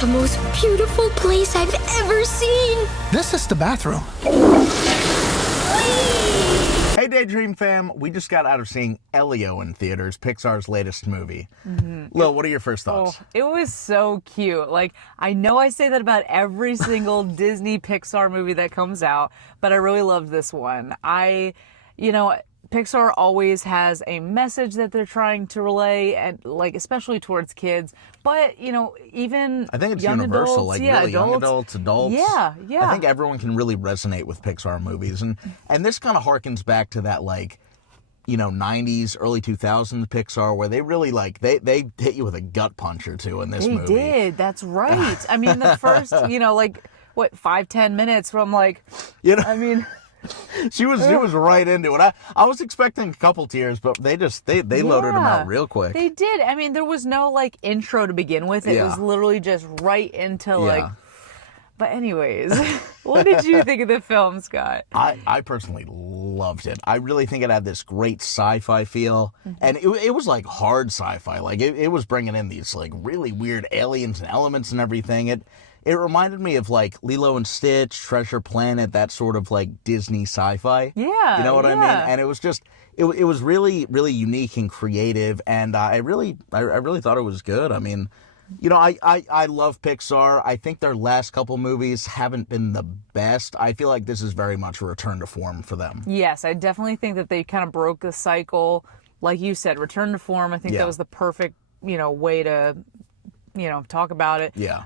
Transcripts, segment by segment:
the most beautiful place I've ever seen. This is the bathroom. Hey Daydream fam, we just got out of seeing Elio in theaters, Pixar's latest movie. Lil, what are your first thoughts? Oh, it was so cute. Like, I know I say that about every single Disney Pixar movie that comes out, but I really loved this one. Pixar always has a message that they're trying to relay, and like especially towards kids. But even I think it's young universal, adults, like yeah, really young adults. Yeah. I think everyone can really resonate with Pixar movies, and this kind of harkens back to that 90s, early 2000s Pixar, where they really they hit you with a gut punch or two in this movie. They did. That's right. I mean, the first 5-10 minutes from I mean. She was right into it. I was expecting a couple tears, but they loaded them out real quick. They did. I mean, there was no intro to begin with. It was literally just right into But anyways, what did you think of the film, Scott? I personally loved it. I really think it had this great sci-fi feel, and it was hard sci-fi. It was bringing in these really weird aliens and elements and everything. It reminded me of Lilo and Stitch, Treasure Planet, that sort of Disney sci-fi. Yeah, you know what I mean? And it was just it was really really unique and creative, and I really thought it was good. I mean, I love Pixar. I think their last couple movies haven't been the best. I feel like this is very much a return to form for them. Yes, I definitely think that they kind of broke the cycle, like you said, return to form. I think that was the perfect way to talk about it. Yeah.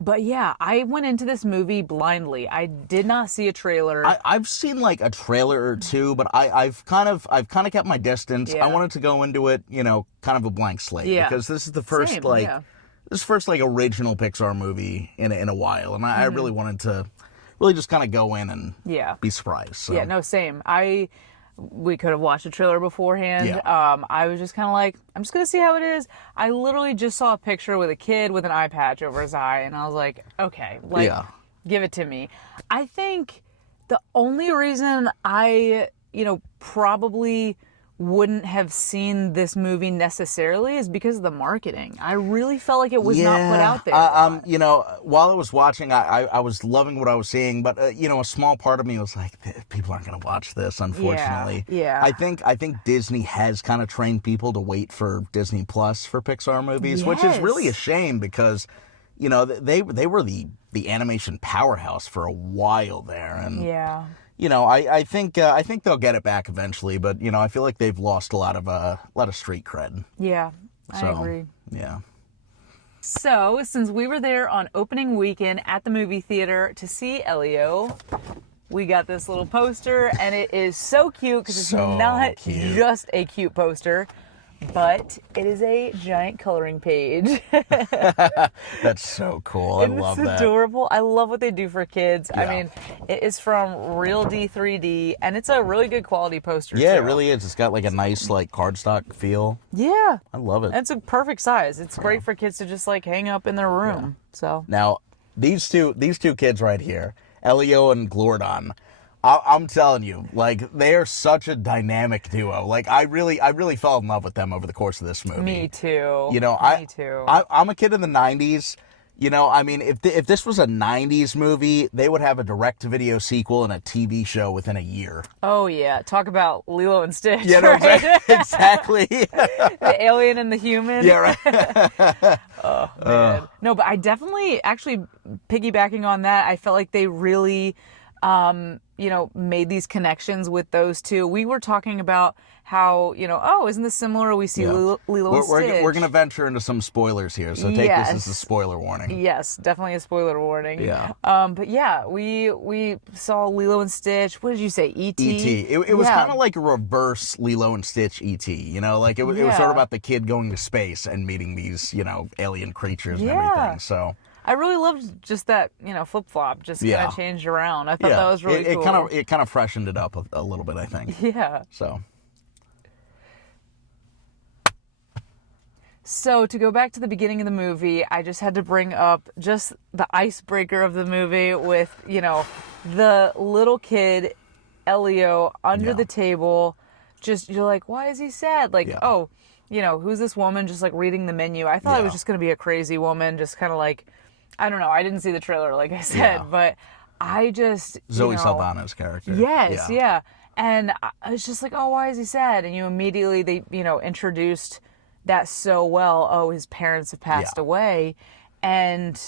But yeah, I went into this movie blindly. I did not see a trailer. I've seen a trailer or two, but I've kind of kept my distance. Yeah. I wanted to go into it, kind of a blank slate, because this is the first Same, this first original Pixar movie in a while, and I really wanted to really just kind of go in and be surprised. So. Yeah, no, same. We could have watched a trailer beforehand. Yeah. I was just kind of I'm just going to see how it is. I literally just saw a picture with a kid with an eye patch over his eye, and I was like, okay, give it to me. I think the only reason I, probably wouldn't have seen this movie necessarily is because of the marketing. I really felt like it was not put out there. While I was watching, I was loving what I was seeing, but a small part of me was like, people aren't going to watch this, unfortunately. Yeah. I think Disney has kind of trained people to wait for Disney Plus for Pixar movies, which is really a shame because they were the animation powerhouse for a while there, and I think they'll get it back eventually, but I feel like they've lost a lot of street cred. Yeah, I agree. Yeah. So, since we were there on opening weekend at the movie theater to see Elio, we got this little poster, and it is so cute because it's not just a cute poster, but it is a giant coloring page. That's so cool. I love that. It's adorable. I love what they do for kids. Yeah. I mean, it is from Real D 3D, and it's a really good quality poster, Yeah, too. it really is. It's got a nice cardstock feel. Yeah. I love it. And it's a perfect size. It's great for kids to just hang up in their room. So now, these two kids right here, Elio and Glordon, I'm telling you, they are such a dynamic duo. I really fell in love with them over the course of this movie. Me too. Me too. I'm a kid in the 90s. I mean, if this was a 90s movie, they would have a direct-to-video sequel and a TV show within a year. Oh, yeah. Talk about Lilo and Stitch. Yeah, no, right? exactly. The alien and the human. Yeah, right. Oh, man. No, but I definitely, actually, piggybacking on that, I felt like they really... made these connections with those two. We were talking about how, isn't this similar? We see Lilo and Stitch. We're going to venture into some spoilers here, so take this as a spoiler warning. Yes, definitely a spoiler warning. Yeah. But yeah, we saw Lilo and Stitch. What did you say, E.T.? E.T. It was kind of like a reverse Lilo and Stitch E.T., it was sort of about the kid going to space and meeting these, alien creatures and everything, so... I really loved just that, flip-flop, just kind of changed around. I thought that was really cool. It kind of freshened it up a little bit, I think. Yeah. So to go back to the beginning of the movie, I just had to bring up just the icebreaker of the movie with, the little kid, Elio, under the table. Just, you're like, why is he sad? Who's this woman just reading the menu? I thought it was just going to be a crazy woman, just kind of I don't know. I didn't see the trailer, like I said, but I just Zoe Saldana's character. Yes, yeah. And I was just like, oh, why is he sad? And immediately they, introduced that so well. Oh, his parents have passed away. And,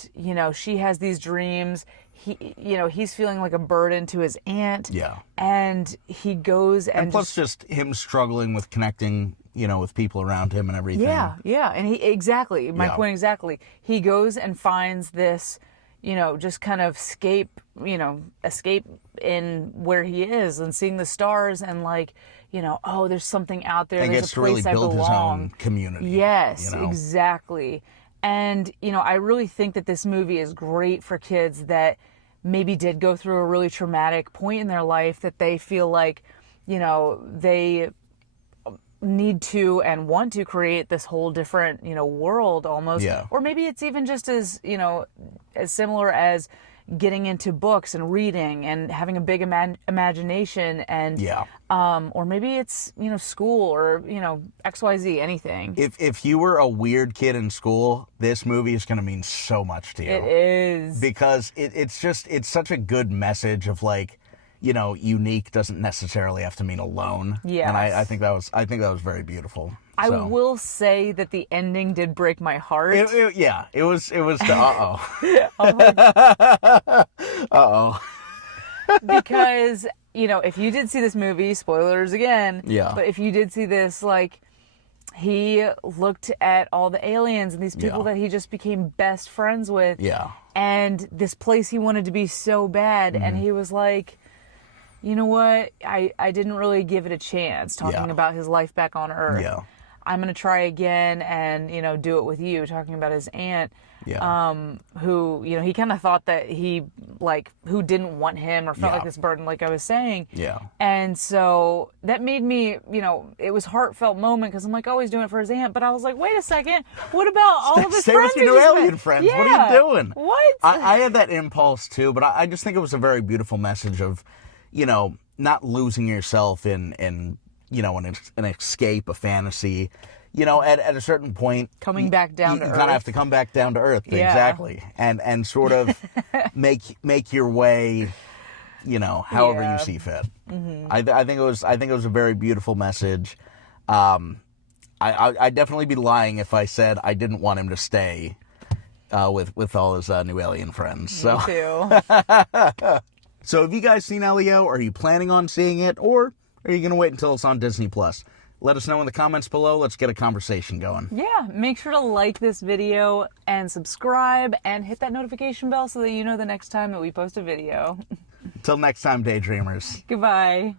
she has these dreams. He's feeling like a burden to his aunt. Yeah. And he goes and plus just him struggling with connecting, with people around him and everything. Yeah. And exactly, my point exactly. He goes and finds this, just kind of escape in where he is and seeing the stars and like, oh, there's something out there. And There's gets a to really place build I belong. his own community. Yes, exactly. And, I really think that this movie is great for kids that maybe did go through a really traumatic point in their life that they feel like, they need to and want to create this whole different, world almost. Yeah. Or maybe it's even just as, as similar as getting into books and reading and having a big imagination and or maybe it's school or XYZ, anything. If you were a weird kid in school, this movie is going to mean so much to you. It is, because it's such a good message of like, unique doesn't necessarily have to mean alone. Yes. And I think that was very beautiful. I So. will say that the ending did break my heart. It was the uh-oh. Because, if you did see this movie, spoilers again. Yeah. But if you did see this, like, he looked at all the aliens and these people that he just became best friends with. Yeah. And this place he wanted to be so bad. And he was like, you know what? I didn't really give it a chance, talking about his life back on Earth. Yeah. I'm going to try again and, do it with you, talking about his aunt. Yeah. Who, he kind of thought that he, like, who didn't want him or felt like this burden, like I was saying. Yeah. And so that made me, it was a heartfelt moment because I'm like, oh, he's doing it for his aunt. But I was like, wait a second. What about all of his Stay friends? with your new alien friends. Yeah. What are you doing? What? I had that impulse too, but I just think it was a very beautiful message of, not losing yourself in an escape, a fantasy. At a certain point, Coming back down to you earth. kind of have to come back down to earth, Yeah. exactly, and sort of make your way, however you see fit. Mm-hmm. I think it was a very beautiful message. I'd definitely be lying if I said I didn't want him to stay with all his new alien friends. So. Me too. So have you guys seen Elio? Are you planning on seeing it? Or are you going to wait until it's on Disney+? Let us know in the comments below. Let's get a conversation going. Yeah, make sure to like this video and subscribe and hit that notification bell so that you know the next time that we post a video. Until next time, Daydreamers. Goodbye.